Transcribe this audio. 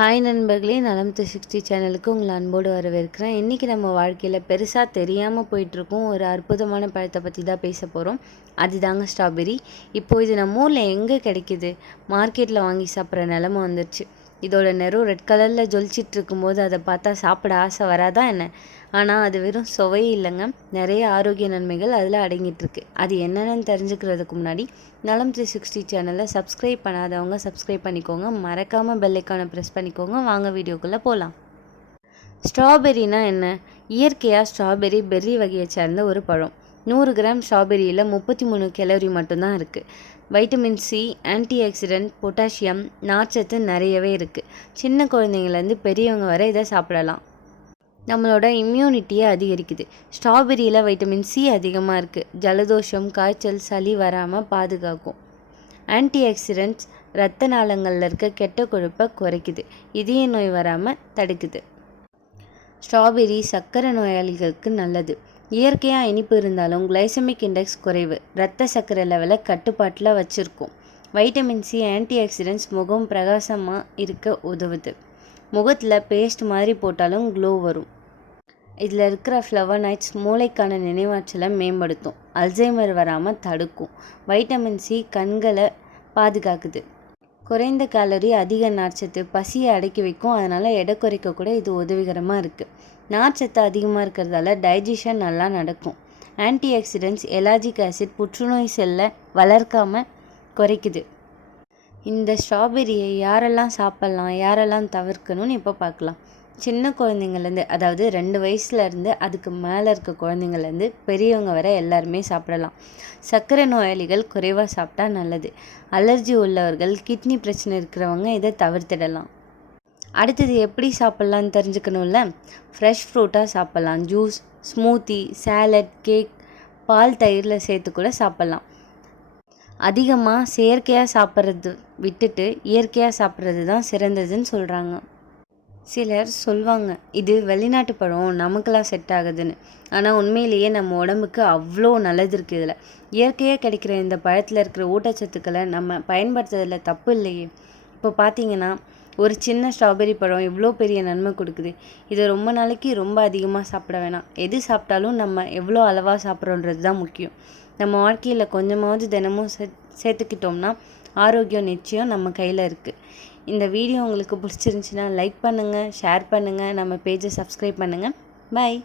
Hi நண்பர்களே நலம் three sixty சேனலுக்கு உங்களை அன்போடு வரவேற்கிறேன். இன்றைக்கி நம்ம வாழ்க்கையில் பெருசாக தெரியாமல் போயிட்டுருக்கோம் ஒரு அற்புதமான பழத்தை பற்றி தான் பேச போகிறோம் அதுதாங்க ஸ்ட்ராபெரி இப்போது இது நம்ம ஊரில் எங்கே கிடைக்கிது? மார்க்கெட்டில் வாங்கி சாப்பிட்ற நிலமை வந்துருச்சு. இதோட நிறம் ரெட் கலரில் ஜொலிச்சிட்டு இருக்கும்போது அதை பார்த்தா சாப்பிட ஆசை வராதா என்ன? ஆனால் அது வெறும் சுவை இல்லைங்க. நிறைய ஆரோக்கிய நன்மைகள் அதில் அடங்கிட்டுருக்கு. அது என்னென்னு தெரிஞ்சுக்கிறதுக்கு முன்னாடி நலம் த்ரீ சிக்ஸ்டி சேனலை சப்ஸ்கிரைப் பண்ணாதவங்க சப்ஸ்கிரைப் பண்ணிக்கோங்க. மறக்காமல் பெல்லைக்கானை ப்ரெஸ் பண்ணிக்கோங்க. வாங்க வீடியோக்குள்ளே போகலாம் ஸ்ட்ராபெரினா என்ன? இயற்கையாக ஸ்ட்ராபெரி பெர்ரி வகையை சேர்ந்த ஒரு பழம். நூறு கிராம் ஸ்ட்ராபெரியில் முப்பத்தி மூணு கேலரி மட்டும்தான் இருக்குது vitamin C antioxidant potassium நார்ச்சத்து நிறையவே இருக்குது சின்ன குழந்தைங்கள்லேருந்து பெரியவங்க வரை இதை சாப்பிடலாம். நம்மளோட இம்யூனிட்டியை அதிகரிக்குது. ஸ்ட்ராபெரியில் வைட்டமின் சி அதிகமாக இருக்குது ஜலதோஷம் காய்ச்சல் சளி வராமல் பாதுகாக்கும். ஆன்டி ஆக்சிடென்ட்ஸ் இரத்த நாளங்களில் இருக்க கெட்ட கொழுப்பை குறைக்குது. இதய நோய் வராமல் தடுக்குது. ஸ்ட்ராபெரி சர்க்கரை நோயாளிகளுக்கு நல்லது. இயற்கையாக இனிப்பு இருந்தாலும் கிளைசமிக் இண்டெக்ஸ் குறைவு. இரத்த சர்க்கரை லெவலை கட்டுப்பாட்டில் வச்சுருக்கும். வைட்டமின் சி ஆன்டி ஆக்சிடென்ட்ஸ் முகம் பிரகாசமாக இருக்க உதவுது. முகத்தில் பேஸ்ட் மாதிரி போட்டாலும் க்ளோ வரும். இதில் இருக்கிற ஃப்ளவர் நைட்ஸ் மூளைக்கான நினைவாற்றலை மேம்படுத்தும். அல்சைமர் வராமல் தடுக்கும். வைட்டமின் சி கண்களை பாதுகாக்குது. குறைந்த கேலரி அதிக நார்ச்சத்து பசியை அடக்கி வைக்கும். அதனால் எடை குறைக்க கூட இது உதவிகரமாக இருக்குது நார்ச்சத்து அதிகமாக இருக்கிறதால டைஜஷன் நல்லா நடக்கும். ஆன்டி ஆக்சிடென்ட்ஸ் எலாஜிக் ஆசிட் புற்றுநோய் செல்லை வளர்க்காமல் குறைக்குது. இந்த ஸ்ட்ராபெரியை யாரெல்லாம் சாப்பிட்லாம் யாரெல்லாம் தவிர்க்கணும்னு இப்போ பார்க்கலாம் சின்ன குழந்தைங்கள்லேருந்து அதாவது ரெண்டு வயசுலேருந்து அதுக்கு மேலே இருக்க குழந்தைங்கள்லேருந்து பெரியவங்க வரை எல்லாருமே சாப்பிடலாம். சர்க்கரை நோயாளிகள் குறைவாக சாப்பிட்டா நல்லது. அலர்ஜி உள்ளவர்கள் கிட்னி பிரச்சனை இருக்கிறவங்க இதை தவிர்த்திடலாம். அடுத்தது எப்படி சாப்பிட்லான்னு தெரிஞ்சுக்கணும்ல? ஃப்ரெஷ் ஃப்ரூட்டாக சாப்பிட்லாம். ஜூஸ் ஸ்மூத்தி சேலட் கேக் பால் தயிரில் சேர்த்து கூட சாப்பிட்லாம். அதிகமாக செயற்கையாக சாப்பிட்றது விட்டுட்டு இயற்கையாக சாப்பிட்றது தான் சிறந்ததுன்னு சொல்கிறாங்க சிலர் சொல்வாங்க இது வெளிநாட்டு பழம் நமக்கெல்லாம் செட் ஆகுதுன்னு. ஆனால் உண்மையிலேயே நம்ம உடம்புக்கு அவ்வளோ நல்லது இருக்குது இதில். இயற்கையாக கிடைக்கிற இந்த பழத்தில் இருக்கிற ஊட்டச்சத்துக்களை நம்ம பயன்படுத்துறதில் தப்பு இல்லையே. இப்போ பார்த்தீங்கன்னா ஒரு சின்ன ஸ்ட்ராபெரி பழம் இவ்வளோ பெரிய நன்மை கொடுக்குது. இதை ரொம்ப நாளைக்கு ரொம்ப அதிகமாக சாப்பிட வேணாம். எது சாப்பிட்டாலும் நம்ம எவ்வளோ அளவாக சாப்பிட்றோன்றது தான் முக்கியம். நம்ம வாழ்க்கையில் கொஞ்சமாவது தினமும் சே சேர்த்துக்கிட்டோம்னா ஆரோக்கியம் நிச்சயம் நம்ம கையில் இருக்குது இந்த வீடியோ உங்களுக்கு பிடிச்சிருந்துச்சின்னா லைக் பண்ணுங்கள் ஷேர் பண்ணுங்கள் நம்ம பேஜை சப்ஸ்கிரைப் பண்ணுங்கள் பாய்